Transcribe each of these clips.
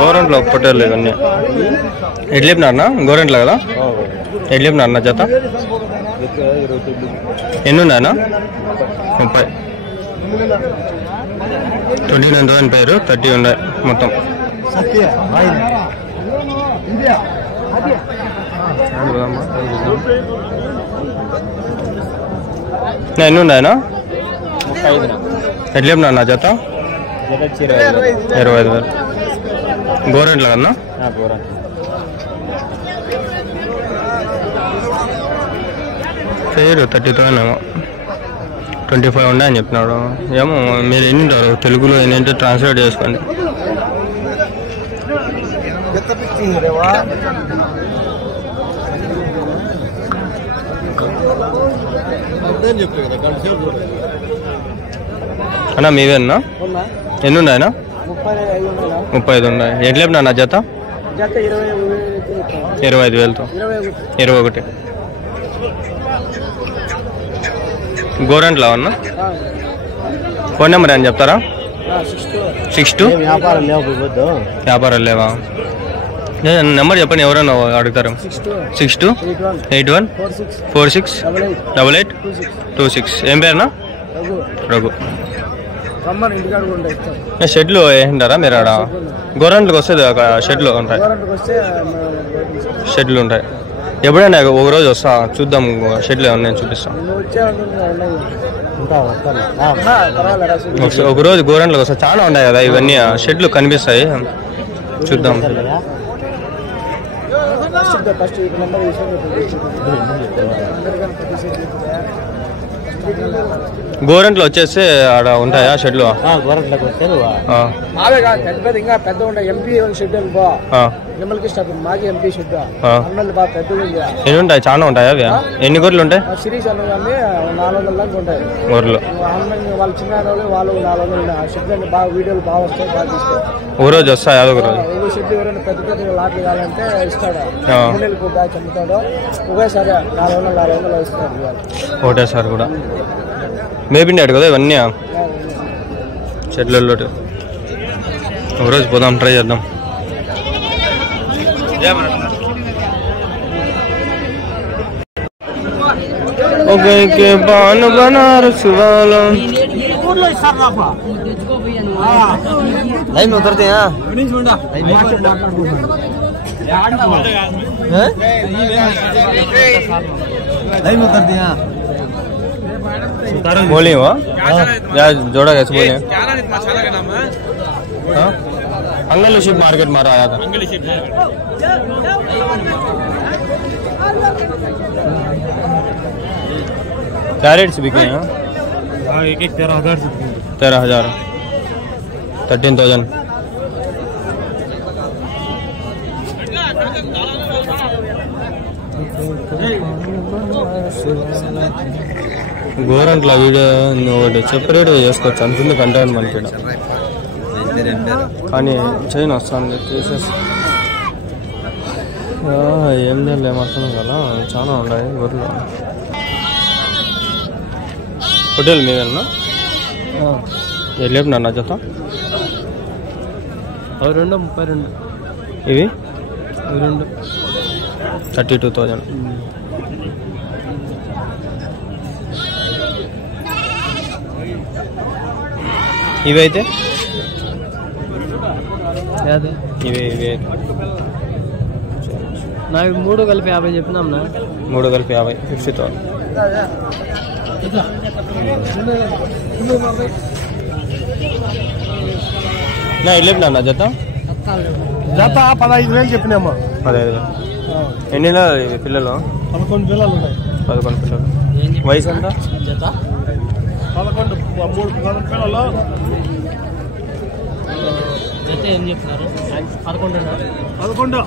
గోరెంట్లో పొట్టేళ్ళు ఇవన్నీ ఎట్లా చెప్పినారన్నా గోరెంట్లో కదా ఎట్లా చెప్పినారన్నా జత ఎన్ని ఉన్నాయన్నా 30 29,000 పేరు 30 ఉన్నాయి మొత్తం ఎన్ని ఉన్నాయన్నా ఎట్లా చెప్పినా జత 25,000 గోరెంట్లో కన్నా పేరు 30,000 ఏమో 25 ఉన్నాయని చెప్పినాడు ఏమో మీరు ఎన్ని ఉంటారు తెలుగులో ఏంటంటే ట్రాన్స్లేట్ చేసుకోండి అన్నా మీవేనా ఎన్ని ఉన్నాయన్నా 35 ఉన్నాయి ఎట్లా చెప్పినా నా జత 25,000తో 21 గోరెంట్లో అన్నా ఫోన్ నెంబర్ అని చెప్తారా 62 వ్యాపారాలు లేవా నెంబర్ చెప్పండి ఎవరైనా అడుగుతారు 6281468826 ఏం పేరునా రఘు షెడ్లు వేసింటారా మీరు ఆడ గోరెంట్లకు వస్తే ఒక షెడ్లు ఉంటాయి షెడ్లు ఉంటాయి ఎప్పుడైనా ఒక రోజు వస్తా చూద్దాం షెడ్లు ఏమన్నా నేను చూపిస్తాను ఒక రోజు గోరెంట్లకు వస్తా చాలా ఉన్నాయి కదా ఇవన్నీ షెడ్లు కనిపిస్తాయి చూద్దాం గోరెంట్లో వచ్చేసి ఆడ ఉంటాయా షెడ్లు గోరెంట్లోకి వస్తే ఇంకా పెద్ద ఉంటాయి ఎంపీ షెడ్ మాజీ ఎంపీ షెడ్ ఎన్ని ఉంటాయి చాలా ఉంటాయి అవి ఎన్ని గొర్రెలు ఉంటాయి సిరీస్ అన్నగానే 400 దాకా ఉంటాయి గొర్రెలు వాళ్ళు చిన్న వాళ్ళు 400 ఉన్నాయి షెడ్ బాగా వీడియోలు బాగా వస్తాయి బాగా తీస్తాయి ఒక రోజు వస్తాయి అదొక రోజు షెడ్ ఎవరైనా పెద్ద పెద్ద లాట్లు కావాలంటే ఇస్తాడు మూడేళ్ళకి బ్యాచ్ అమ్ముతాడు ఒకేసారి 400 ఇస్తాడు ఒకటేసారి కూడా మేపిండాడు కదా ఇవన్నీ షెడ్లలో ఒకరోజు పోదాం ట్రై చేద్దాం ఓకే బాను బనారస్ వాలా లైన్ ఉతరతే లైన్ उतरते हैं बोली वो यार जोड़ा कैसे बोले अंगल शिप मार्केट मारा आया था क्या रेट से बिके हैं एक 13,000 13,000 13,000 గోరెంట్ల వీడియో ఒకటి సెపరేట్గా చేసుకోవచ్చు అంతుంది కంటెంట్ మనకి కానీ చైన్ వస్తుంది తీసేసి ఏం లేదు ఏమర్థం కదా చాలా ఉన్నాయి గొర్రెలు హోటల్ మీదన్నా లేపునా నా జత 32 ఇవి 32 32,000 ఇవైతే ఇవి నాకు 3 కలిపి 50 చెప్పినాం నా 3 కలిపి 50 50,000 నా వెళ్ళేపినా నా జత 15,000 చెప్పినామా 15,000 ఎన్ని పిల్లలు 11 పిల్లలు ఉన్నాయి 11 పిల్లలు వయసు ఎంత జత 11 పిల్లలు జత ఏం చెప్తున్నారు 11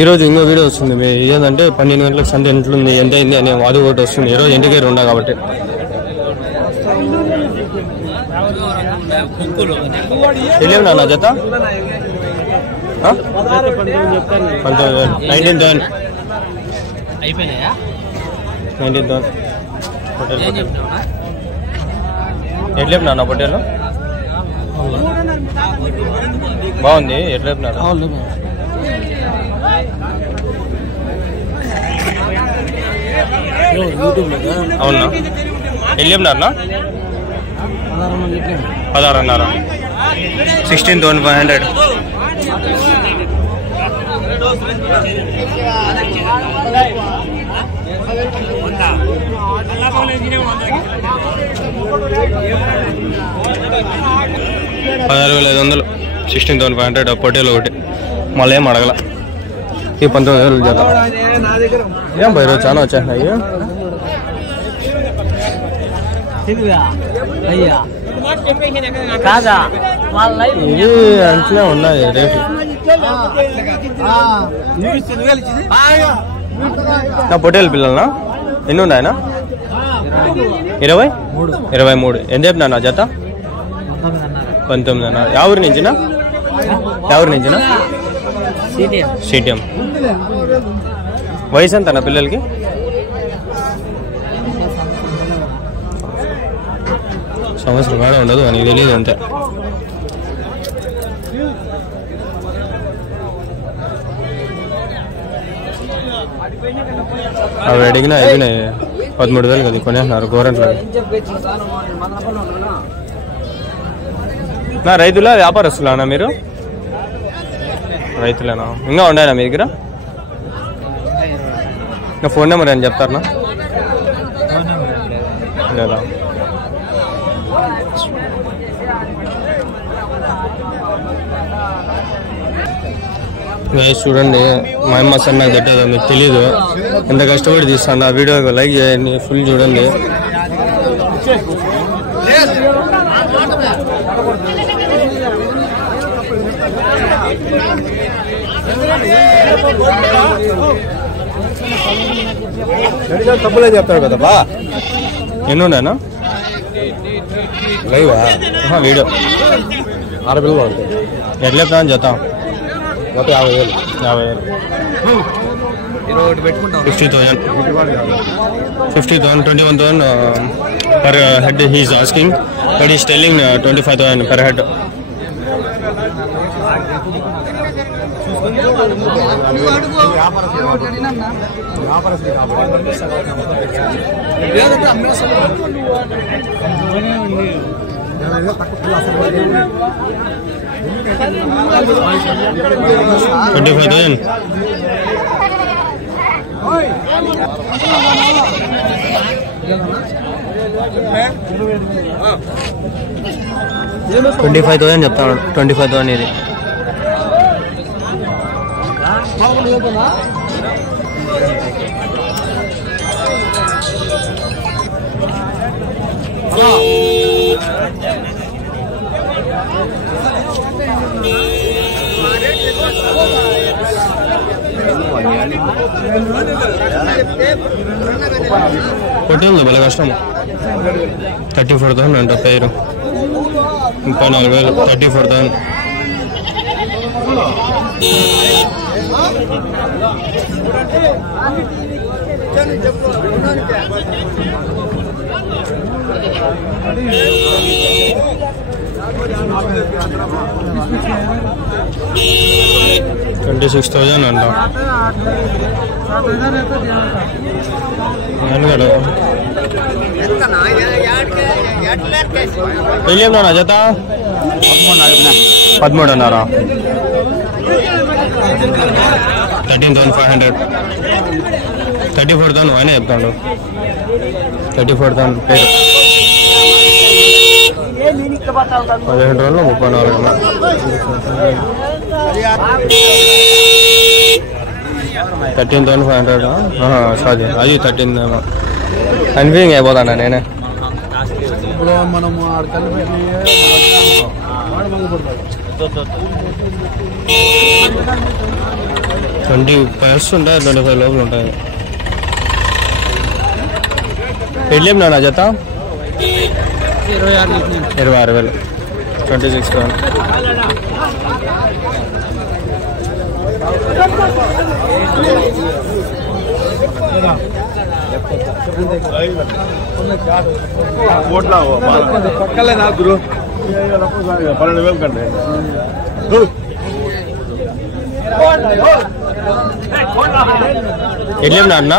ఈరోజు ఇంకో వీడియో వస్తుంది ఏదంటే 12 గంటలకు సండే ఎంట్లుంది ఎంత అయింది అనే అది ఒకటి వస్తుంది ఈరోజు ఇంటికే ఉండా కాబట్టి తెలియదు నా జత 19,000 అయిపోయినాయా 19,000 హోటల్ ఎట్లా చెప్పినా పొట్టేలు బాగుంది. ఎట్లా చెప్పినారు? అవునా? ఎట్లా చెప్పినారనా? 16,500. 16,500. $16,500. 16,500 పొట్టేలు ఒకటి. మళ్ళీ ఏం అడగల. ఈ 19,000 జత. ఏం బయట చాలా వచ్చేసినాయి. ఇవి అంతనే ఉన్నాయి రేట్లు. నా పొట్టేలు పిల్లలనా ఎన్ని ఉన్నాయనా? 23. ఎంత చెప్పినా నా జత? 19. ఎవరి నుంచినా? సిటిఎం. వయసు ఎంత నా పిల్లలకి? సంవత్సరం కూడా ఉండదు అని తెలియదు అంతే. అవి అడిగినా అయిపోయినాయి. 13,000 కదా కొనేస్తున్నారు గోరంట్లో. నా రైతులా వ్యాపారస్తులానా మీరు? రైతులేనా? ఇంకా ఉన్నాయనా మీ దగ్గర? నా ఫోన్ నెంబర్ అని చెప్తారనా? లేదా? చూడండి మా అమ్మ సార్ నాకు పెట్టేదో మీకు తెలీదు. ఎంత కష్టపడి తీస్తాను. ఆ వీడియో లైక్ చేయండి, ఫుల్ చూడండి. తప్పులే చెప్తాడు కదా బా. ఎన్ని ఉన్నాయనా? లైవా వీడియో 6 పిల్లలు బాగుంది. ఎట్లా చెప్తా అని చెప్తాం. 50,000. 50,000. 21,000 per head he is asking, but he is telling 25,000 per head. $25,000. 25,000 చెప్తాను. 25,000 ఇది. పొట్టేలు భలే కష్టము. 34,000 అంట పేరు. 34,000. 34,000. $26,000 అంట. వెళ్ళినా జత 13 అన్నారా? 13,500. 34,000 ఆయన చెప్తాడు. 34,000 పేరు. 15 రోజులు 34. $13,500. సారీ అది 13 కన్ఫ్యూజింగ్ అయిపోతాను నేనే. ఇప్పుడు మనం 20+ ఉంటాయి, 25 లోపల ఉంటాయి. పెళ్ళేం నా జత 26,000. 26,000. పక్కలే నా గురు 12,000 కంటే ఎట్లేం అన్న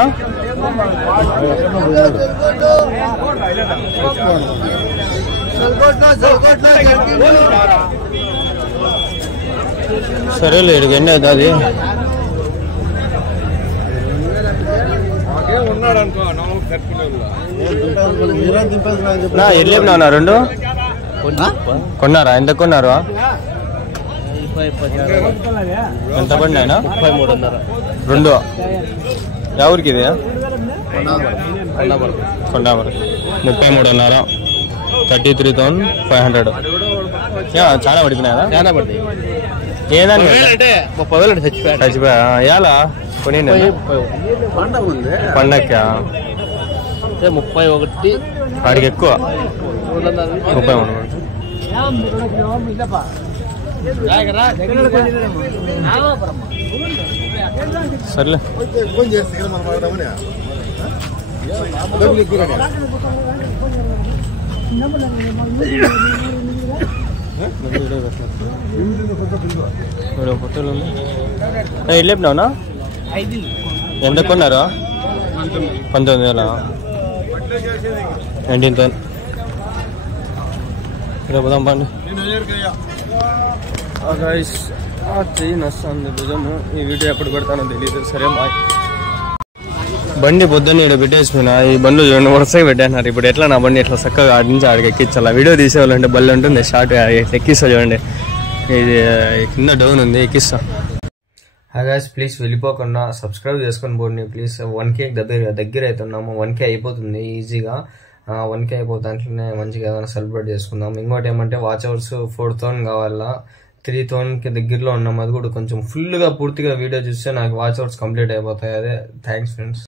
సరేలే ఎన్ని అవుతుంది అది ఎట్లేం రెండు కొన్నారా ఎంత కొన్నారు ఎంత పడినాయనా 33.5 రెండు ఎవరికి ఇది కొండామర 33.5 33,500 చాలా పడిపోయినాయా చాలా పడినాయి ఏదాన్ని 30,000 చచ్చిపోయా ఎలా కొని పండక్కా 31 వాడికి ఎక్కువ 33 సర్లే వెళ్ళిపోయినావునా ఎంత కొన్నారా 19,000 19,000 పోదాం పండి చెయ్యి నస్తుంది భుజము ఈ వీడియో ఎప్పుడు పెడతానో తెలియదు సరే బాయ్ బండి పొద్దున్న ఇక్కడ పెట్టేసిపోయినా ఈ బండ్లు చూడండి వరుసగా పెట్టేసినారు ఇప్పుడు ఎట్లా నా బండి ఎట్లా చక్కగా ఆడి నుంచి ఆడికి ఎక్కించాలా వీడియో తీసేవాళ్ళంటే బళ్ళు ఉంటుంది షార్ట్ ఎక్కిస్తా చూడండి ఇది కింద డౌన్ ఉంది ఎక్కిస్తా గాయ్స్ ప్లీజ్ వెళ్ళిపోకుండా సబ్స్క్రైబ్ చేసుకొని పోండి ప్లీజ్ 1K దగ్గర అవుతున్నాము 1K అయిపోతుంది ఈజీగా 1K అయిపోతాంట్లోనే మంచిగా ఏదైనా సెలబ్రేట్ చేసుకుందాం ఇంకోటి ఏమంటే వాచ్ అవర్స్ 4,000 కావాలా 3,000కి దగ్గరలో ఉన్నాం అది కూడా కొంచెం ఫుల్గా పూర్తిగా వీడియో చూస్తే నాకు వాచ్ అవర్స్ కంప్లీట్ అయిపోతాయి అదే థ్యాంక్స్ ఫ్రెండ్స్